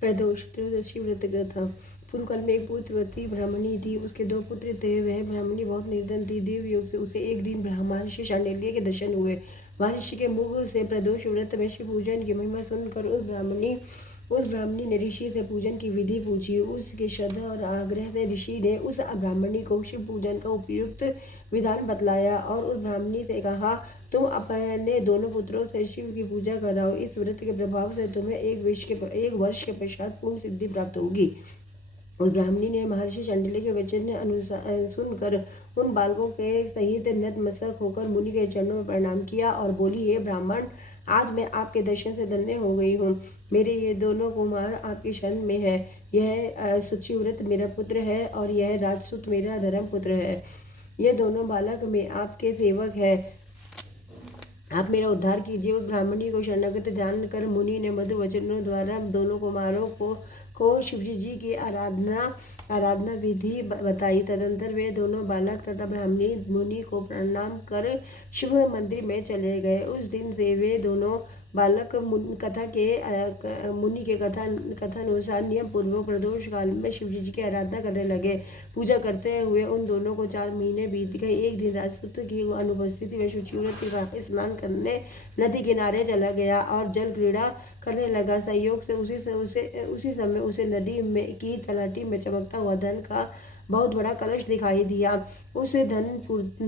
प्रदोष त्रयोदशी व्रत कथा। पूर्व काल में एक पुत्रवती ब्राह्मणी थी। उसके 2 पुत्र थे। वह ब्राह्मणी बहुत निर्धन थी। देव योग से उसे एक दिन महर्षि शांडिल्य के दर्शन हुए। महर्षि के मुख से प्रदोष व्रत में शिव पूजन की महिमा सुनकर उस ब्राह्मणी ने ऋषि से पूजन की विधि पूछी। उसके श्रद्धा और आग्रह से ऋषि ने उस ब्राह्मणी को शिव पूजन का उपयुक्त विधान बतलाया और उस ब्राह्मणी से कहा, तुम अपने दोनों पुत्रों से शिव की पूजा कराओ। इस व्रत के प्रभाव से तुम्हें एक वर्ष के पश्चात पूर्ण सिद्धि प्राप्त होगी। उस ब्राह्मणी ने महर्षि शांडिल्य के वचन अनुसार सुनकर उन बालकों के सहित नतमस्तक होकर मुनि के चरणों में प्रणाम किया और बोली, हे ब्राह्मण, आज मैं आपके दर्शन से धन्य हो गई हूँ। मेरे ये दोनों कुमार आपकी शरण में है। यह सुचिव्रत मेरा पुत्र है और यह राजसूत मेरा धर्म पुत्र है। ये दोनों बालक में आपके सेवक है। आप मेरा उद्धार कीजिए। उस ब्राह्मणी को शरणागत जानकर मुनि ने मधुर वचनों द्वारा दोनों कुमारों को शिवजी जी की आराधना विधि बताई। तदंतर वे दोनों बालक तथा ब्राह्मणी मुनि को प्रणाम कर शिव मंदिर में चले गए। उस दिन से वे दोनों बालक मुनि के कथानुसार नियम पूर्वक प्रदोष काल में शिवजी जी की आराधना करने लगे। पूजा करते हुए उन दोनों को 4 महीने बीत गए। एक दिन राजपूत की अनुपस्थिति में शुचिव्रत स्नान करने नदी किनारे चला गया और जल क्रीड़ा करने लगा। संयोग से उसी समय उसे नदी में की तलाटी में चमकता हुआ धन का बहुत बड़ा कलश दिखाई दिया। उस धन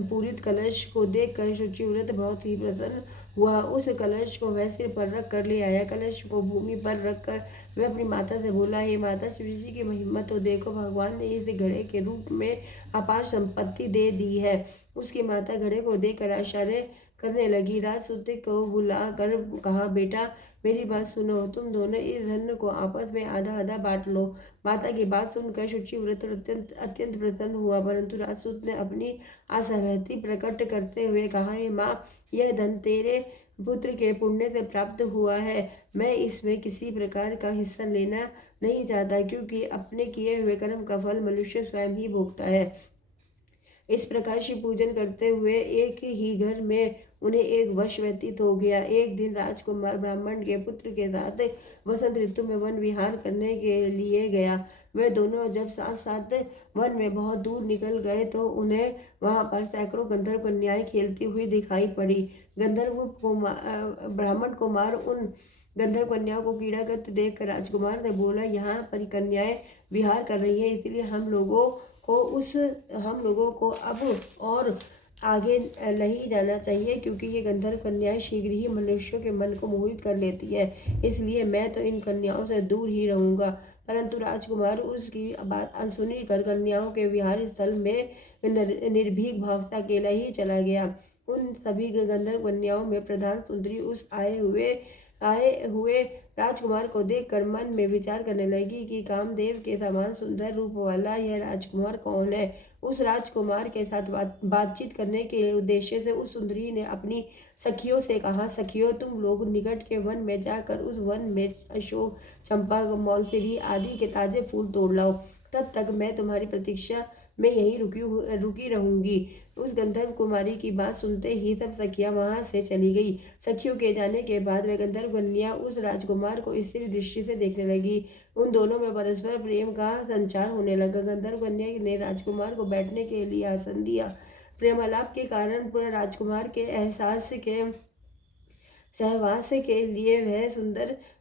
पूरित कलश को देखकर शुचिव्रत बहुत ही प्रसन्न हुआ। उस कलश को वह सिर पर रख कर ले आया। कलश को भूमि पर रखकर वह अपनी माता से बोला, हे माता, शिवजी की महिमा तो देखो, भगवान ने इस घड़े के रूप में अपार संपत्ति दे दी है। उसकी माता घड़े को देखकर आश्चर्य करने लगी। राजसूत को बुला कर कहा, बेटा, मेरी बात सुनो। तुम दोनों इस धन को आपस में आधा आधा बांट लो। माता की बात सुनकर शुचिव्रत अत्यंत प्रसन्न हुआ, परंतु राजसूत ने अपनी असहमति प्रकट करते हुए कहा, हे माँ, यह धन तेरे पुत्र के पुण्य से प्राप्त हुआ है। मैं इसमें किसी प्रकार का हिस्सा लेना नहीं चाहता, क्योंकि अपने किए हुए कर्म का फल मनुष्य स्वयं ही भोगता है। इस प्रकार शिव पूजन करते हुए एक ही घर में उन्हें 1 वर्ष व्यतीत हो गया। एक दिन राजकुमार ब्राह्मण के पुत्र के साथ वसंत ऋतु में वन विहार करने के लिए गया। वे दोनों जब साथ साथ वन में बहुत दूर निकल गए तो उन्हें वहां पर सैकड़ों गंधर्व कन्याएं खेलती हुई दिखाई पड़ी। ब्राह्मण कुमार उन गंधर्व कन्याओं को क्रीड़ागत देखकर राजकुमार ने बोला, यहाँ पर कन्याएं विहार कर रही हैं, इसलिए हम लोगों को अब और आगे नहीं जाना चाहिए, क्योंकि ये गंधर्व कन्याएं शीघ्र ही मनुष्यों के मन को मोहित कर लेती है। इसलिए मैं तो इन कन्याओं से दूर ही रहूंगा। परंतु राजकुमार उसकी बात अनसुनी कर कन्याओं के विहार स्थल में निर्भीक भाव से अकेला ही चला गया। उन सभी गंधर्व कन्याओं में प्रधान सुंदरी उस आए हुए राजकुमार को देखकर मन में विचार करने लगी कि कामदेव के समान सुंदर रूप वाला यह राजकुमार कौन है। उस राजकुमार के साथ बातचीत करने के उद्देश्य से उस सुंदरी ने अपनी सखियों से कहा, सखियों, तुम लोग निकट के वन में जाकर उस वन में अशोक, चंपा, मौलसिरी आदि के ताजे फूल तोड़ लाओ। तब तक मैं तुम्हारी प्रतीक्षा में यहीं रुकी रहूंगी। उस गंधर्व कुमारी की बात सुनते ही सब सखियां वहां से चली गई। सखियों के जाने के बाद वह गंधर्व कन्या उस राजकुमार को स्थिर दृष्टि से देखने लगी। उन दोनों में परस्पर प्रेम का संचार होने लगा। गंधर्व कन्या ने राजकुमार को बैठने के लिए आसन दिया। प्रेमालाप के कारण राजकुमार के सहवास के लिए वह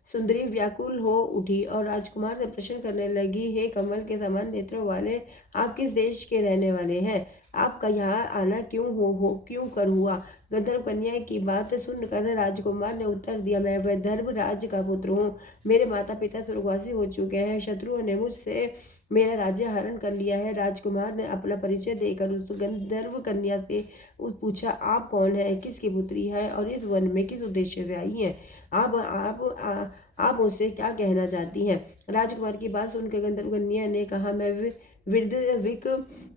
सुंदरी व्याकुल हो उठी और राजकुमार से प्रश्न करने लगी, हे कमल के समान नेत्रों वाले, आप किस देश के रहने वाले हैं? आपका यहाँ आना क्यों कर हुआ? गंधर्व कन्या की बात सुनकर राजकुमार ने उत्तर दिया, मैं वैदर्भ राज का पुत्र हूँ। मेरे माता पिता स्वर्गवासी हो चुके हैं। शत्रुओं ने मुझसे मेरा राज्य हरण कर लिया है। राजकुमार ने अपना परिचय देकर उस गंधर्व कन्या से पूछा, आप कौन है, किसकी पुत्री है और इस वन में किस उद्देश्य से आई हैं? आप मुझसे क्या कहना चाहती हैं? राजकुमार की बात सुनकर गंधर्व कन्या ने कहा, मैं विक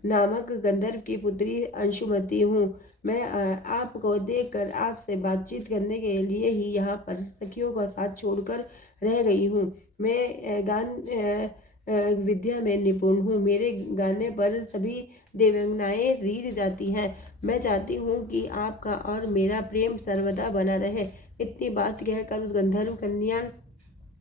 नामक गंधर्व की पुत्री अंशुमति हूँ। मैं आपको देखकर आपसे बातचीत करने के लिए ही यहाँ पर सखियों का साथ छोड़कर रह गई हूँ। मैं गान विद्या में निपुण हूँ। मेरे गाने पर सभी देवंगनाएं रीझ जाती हैं। मैं चाहती हूँ कि आपका और मेरा प्रेम सर्वदा बना रहे। इतनी बात कहकर उस गंधर्व कन्या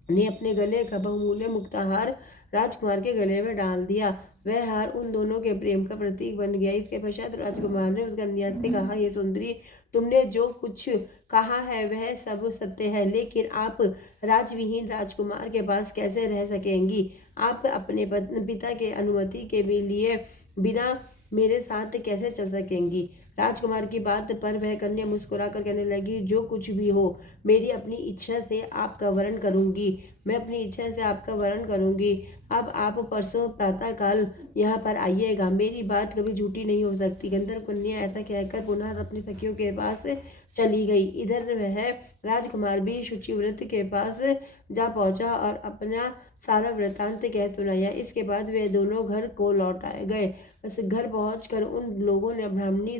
ने अपने गले का बहुमूल्य मुक्ताहार राजकुमार के गले में डाल दिया। वह हार उन दोनों के प्रेम का प्रतीक बन गया। इसके पश्चात राजकुमार ने उस कन्या से कहा, ये सुंदरी, तुमने जो कुछ कहा है वह सब सत्य है, लेकिन आप राजविहीन राजकुमार के पास कैसे रह सकेंगी? आप अपने पिता के अनुमति के भी लिए बिना मेरे साथ कैसे चल सकेंगी? राजकुमार की बात पर वह कन्या मुस्कुराकर कहने लगी, जो कुछ भी हो, मेरी अपनी इच्छा से आपका वरण करूंगी। मैं अपनी इच्छा से आपका वरण करूंगी। अब आप परसों प्रातःकाल यहाँ पर आइएगा। मेरी बात कभी झूठी नहीं हो सकती। गंधर्व कन्या ऐसा कहकर पुनः अपनी सखियों के पास चली गई। इधर वह राजकुमार भी शुचिव्रत के पास जा पहुंचा और अपना सारा वृतांत कह सुनाया। इसके बाद वे दोनों घर को लौट आए गए। बस घर पहुंचकर उन लोगों ने ब्राह्मणी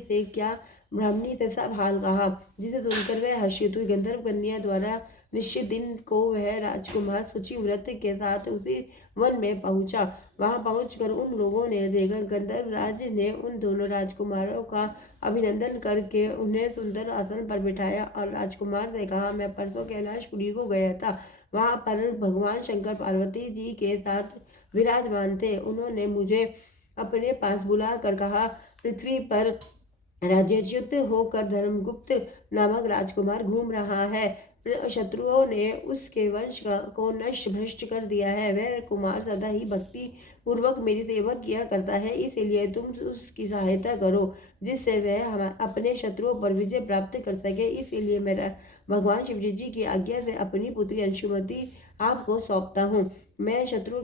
से सब हाल कहा, जिसे सुनकर वह हर्षित हुई। गंधर्व कन्या द्वारा निश्चित दिन को वह राजकुमार शुचिव्रत के साथ उसी वन में पहुंचा। वहां पहुंचकर उन लोगों ने देखा, गंधर्व राज ने उन दोनों राजकुमारों का अभिनंदन करके उन्हें सुंदर आसन पर बिठाया और राजकुमार से कहा, मैं परसों कैलाशपुरी को गया था। वहां पर भगवान शंकर पार्वती जी के साथ विराजमान थे। उन्होंने मुझे अपने पास बुला कर कहा, पृथ्वी पर राज्यच्युत होकर धर्मगुप्त नामक राजकुमार घूम रहा है। शत्रुओं ने उसके वंश को नष्ट भ्रष्ट कर दिया है। वह कुमार सदा ही भक्ति पूर्वक मेरी सेवा किया करता है, इसलिए तुम उसकी सहायता करो, जिससे वह अपने शत्रुओं पर विजय प्राप्त कर सके। इसीलिए मेरा भगवान शिवजी जी की आज्ञा से अपनी पुत्री अंशुमति आपको सौंपता हूँ। मैं शत्रु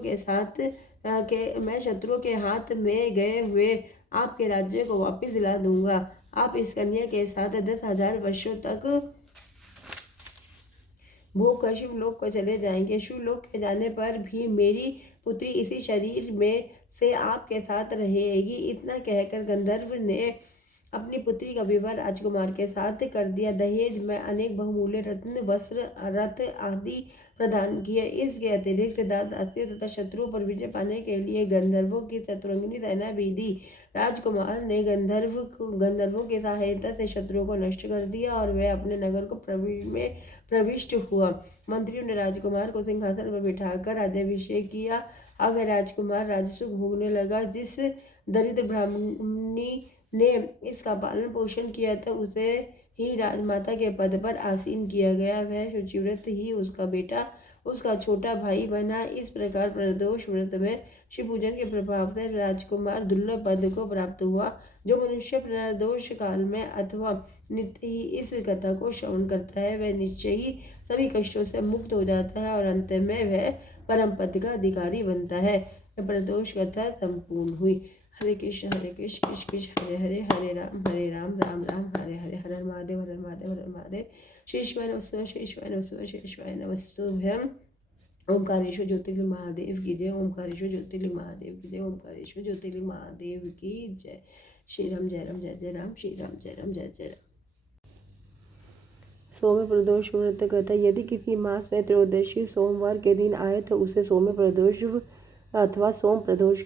के हाथ में गए हुए आपके राज्य को वापस दिला दूंगा। आप इस कन्या के साथ 10,000 वर्षों तक भोग कर शिवलोक को चले जाएंगे। शिवलोक के जाने पर भी मेरी पुत्री इसी शरीर में से आपके साथ रहेगी। इतना कहकर गंधर्व ने अपनी पुत्री का विवाह राजकुमार के साथ कर दिया। दहेज में अनेक बहुमूल्य रत्न, वस्त्र, रथ आदि प्रदान किए। इसके अतिरिक्त दासियों तथा शत्रुओं पर विजय पाने के लिए गंधर्वों की शत्रुघ्नी सेना भी दी। राजकुमार ने गंधर्वों की सहायता से शत्रुओं को नष्ट कर दिया और वह अपने नगर को प्रविष्ट हुआ। मंत्रियों ने राजकुमार को सिंहासन पर बिठाकर राज्याभिषेक किया। अब वह राजकुमार राजसुख भोगने लगा। जिस दरिद्र ब्राह्मणी ने इसका पालन पोषण किया था, उसे ही राजमाता के पद पर आसीन किया गया। वह शुचिव्रत ही उसका बेटा, उसका छोटा भाई बना। इस प्रकार प्रदोष व्रत में शिव पूजन के प्रभाव से राजकुमार दुर्लभ पद को प्राप्त हुआ। जो मनुष्य प्रदोष काल में अथवा नित्य ही इस कथा को श्रवण करता है, वह निश्चय ही सभी कष्टों से मुक्त हो जाता है और अंत में वह परम पद का अधिकारी बनता है। प्रदोष कथा संपूर्ण हुई। हरे कृष्ण कृष्ण कृष्ण हरे हरे, हरे राम राम राम हरे हरे। हर हर महादेव, हर हर महादेव, हर हर महादेव। शेषवाय नमस्तुभ्यं, शेषवाय नमस्तुभ्यं, शेषवाय नमस्तुभ्यं। ओंकारेश्वर ज्योतिर्लिंग महादेव की जय। ओंकारेश्वर ज्योतिर्लिंग महादेव की जय। ओंकारेश्वर ज्योतिर्लिंग महादेव की जय। श्री राम जय राम, जय जय राम। श्री राम जय राम, जय जय राम। सोम प्रदोष व्रत कथा। यदि किसी मास में त्रयोदशी सोमवार के दिन आए तो उसे सोम प्रदोष अथवा सोम प्रदोष